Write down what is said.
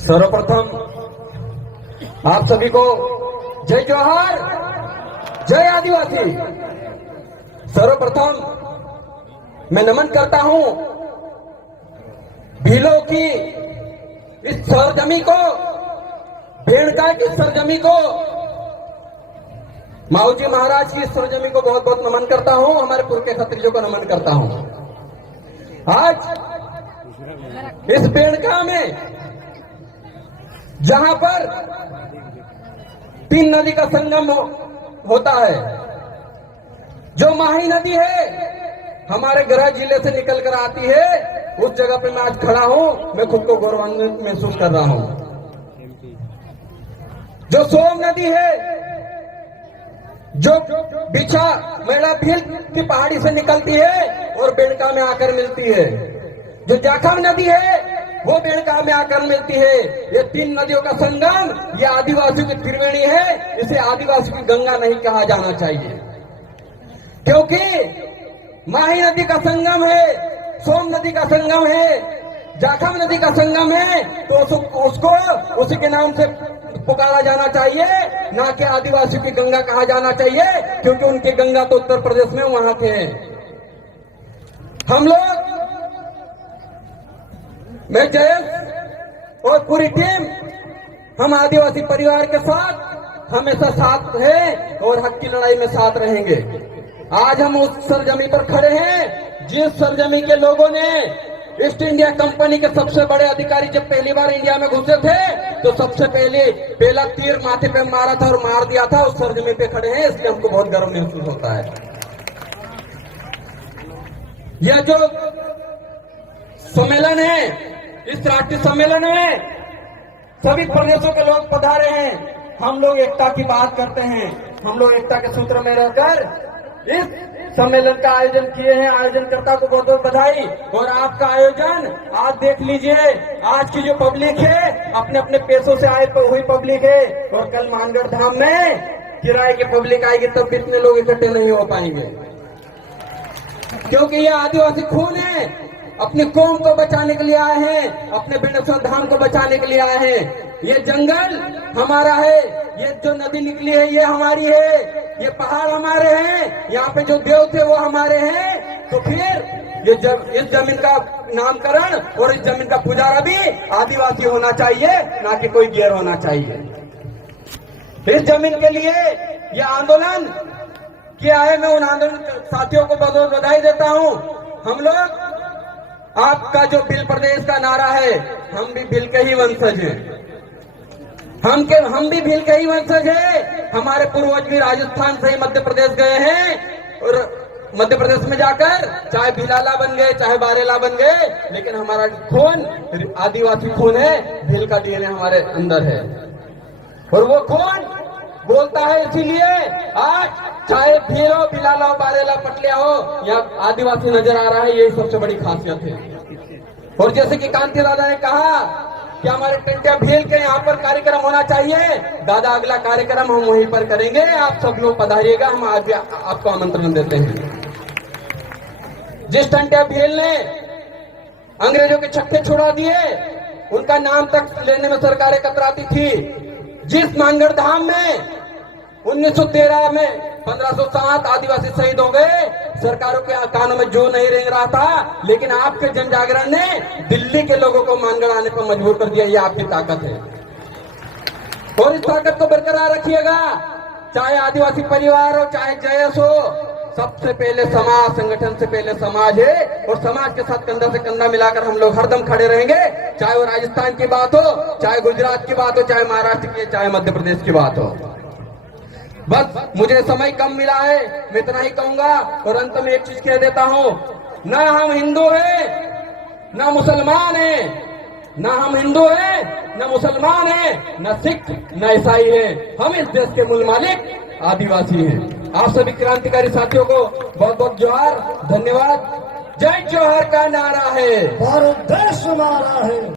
सर्वप्रथम आप सभी को जय जोहार, जय आदिवासी। सर्वप्रथम मैं नमन करता हूं भीलों की इस सरजमी को, भेड़का की सरजमी को, माऊजी महाराज की सरजमी को बहुत बहुत नमन करता हूं। हमारे पूर्व के क्षत्रियों को नमन करता हूं। आज इस भेड़का में जहां पर 3 नदी का संगम होता है, जो माही नदी है हमारे गृह जिले से निकल कर आती है, उस जगह पे मैं आज खड़ा हूं। मैं खुद को गौरवान्वित महसूस कर रहा हूं। जो सोम नदी है, जो बिछा मेला भील की पहाड़ी से निकलती है और बेड़का में आकर मिलती है, जो जाखम नदी है वो बेड़का में आकर मिलती है। ये 3 नदियों का संगम, ये आदिवासियों की त्रिवेणी है। इसे आदिवासियों की गंगा नहीं कहा जाना चाहिए, क्योंकि माही नदी का संगम है, सोम नदी का संगम है, जाखम नदी का संगम है, तो उसको उसी के नाम से पुकारा जाना चाहिए, ना कि आदिवासियों की गंगा कहा जाना चाहिए, क्योंकि उनकी गंगा तो उत्तर प्रदेश में वहां थे। हम लोग, मैं जयेश और पूरी टीम, हम आदिवासी परिवार के साथ हमेशा साथ हैं और हक की लड़ाई में साथ रहेंगे। आज हम उस सरजमी पर खड़े हैं जिस सरजमी के लोगों ने ईस्ट इंडिया कंपनी के सबसे बड़े अधिकारी जब पहली बार इंडिया में घुसे थे तो सबसे पहला तीर माथे पे मारा था और मार दिया था। उस सरजमी पे खड़े हैं, इसलिए हमको बहुत गर्व महसूस होता है। यह जो सम्मेलन है, इस राष्ट्रीय सम्मेलन में सभी प्रदेशों के लोग पधारे हैं। हम लोग एकता की बात करते हैं, हम लोग एकता के सूत्र में रहकर इस सम्मेलन का आयोजन किए हैं। आयोजनकर्ता को बहुत बहुत बधाई। और आपका आयोजन आप देख लीजिए, आज की जो पब्लिक है अपने अपने पैसों से आए तो हुई पब्लिक है, और कल मानगढ़ धाम में किराए की पब्लिक आएगी तब भी इतने लोग इकट्ठे नहीं हो पाएंगे, क्योंकि ये आदिवासी खून है। अपनी कौम को बचाने के लिए आए हैं, अपने बेणेश्वर धाम को बचाने के लिए आए हैं। ये जंगल हमारा है, ये जो नदी निकली है ये हमारी है, ये पहाड़ हमारे हैं, यहाँ पे जो देव थे वो हमारे हैं। तो फिर इस जमीन का नामकरण और इस जमीन का पुजारा भी आदिवासी होना चाहिए, ना कि कोई गैर होना चाहिए। इस जमीन के लिए ये आंदोलन किया है। मैं उन आंदोलन साथियों को बहुत बहुत बधाई देता हूँ। हम लोग, आपका जो बिल प्रदेश का नारा है, हम भी बिल के ही वंशज हैं, हम भी भील के ही वंशज है। हमारे पूर्वज भी राजस्थान से ही मध्य प्रदेश गए हैं और मध्य प्रदेश में जाकर चाहे भिलाला बन गए, चाहे बारेला बन गए, लेकिन हमारा खून आदिवासी खून है, भील का डीएनए हमारे अंदर है। और वो खून बोलता है, इसीलिए आज चाहे भील हो, भिलाला हो, बारेला, पटलिया हो, यहाँ आदिवासी नजर आ रहा है। यही सबसे बड़ी खासियत है। और जैसे कि कांति दादा ने कहा कि हमारे टेंटिया भील के यहाँ पर कार्यक्रम होना चाहिए, दादा अगला कार्यक्रम हम वहीं पर करेंगे। आप सब लोग पधारिएगा, हम आज आपको आमंत्रण देते हैं। जिस टेंटिया भील ने अंग्रेजों के छक्के छुड़ा दिए, उनका नाम तक लेने में सरकारें कतराती थी। जिस मानगढ़ धाम में 1913 में 1507 आदिवासी शहीद हो गए, सरकारों के कानों में जो नहीं रेंग रहा था, लेकिन आपके जन जागरण ने दिल्ली के लोगों को मानगढ़ आने पर मजबूर कर दिया। ये आपकी ताकत है और इस ताकत को बरकरार रखिएगा। चाहे आदिवासी परिवार हो, चाहे जयस हो, सबसे पहले समाज, संगठन से पहले समाज है, और समाज के साथ कंधा से कंधा मिलाकर हम लोग हरदम खड़े रहेंगे। चाहे वो राजस्थान की बात हो, चाहे गुजरात की बात हो, चाहे महाराष्ट्र की, चाहे मध्य प्रदेश की बात हो। बस मुझे समय कम मिला है, मैं इतना ही कहूंगा और अंत में एक चीज कह देता हूं, ना हम हिंदू हैं ना मुसलमान हैं, ना हम हिंदू हैं ना मुसलमान हैं, ना सिख ना ईसाई हैं। हम इस देश के मूल मालिक आदिवासी हैं। आप सभी क्रांतिकारी साथियों को बहुत बहुत जोहार, धन्यवाद। जय जोहार का नारा है, भारत देश हमारा है।